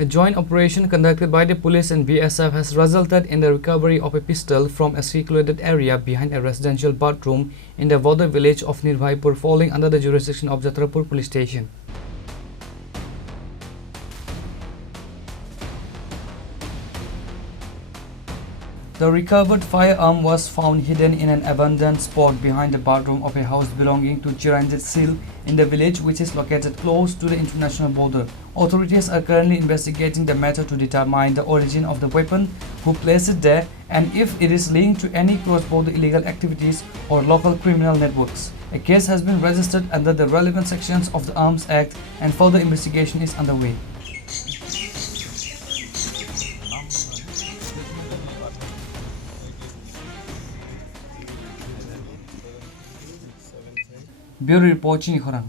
A joint operation conducted by the police and BSF has resulted in the recovery of a pistol from a secluded area behind a residential bathroom in the border village of Nirbhaypur, falling under the jurisdiction of Jatrapur Police Station. The recovered firearm was found hidden in an abandoned spot behind the bathroom of a house belonging to Chiranjit Sil in the village, which is located close to the international border. Authorities are currently investigating the matter to determine the origin of the weapon, who placed it there, and if it is linked to any cross-border illegal activities or local criminal networks. A case has been registered under the relevant sections of the Arms Act and further investigation is underway. Bureau Report, Chini, Khorang.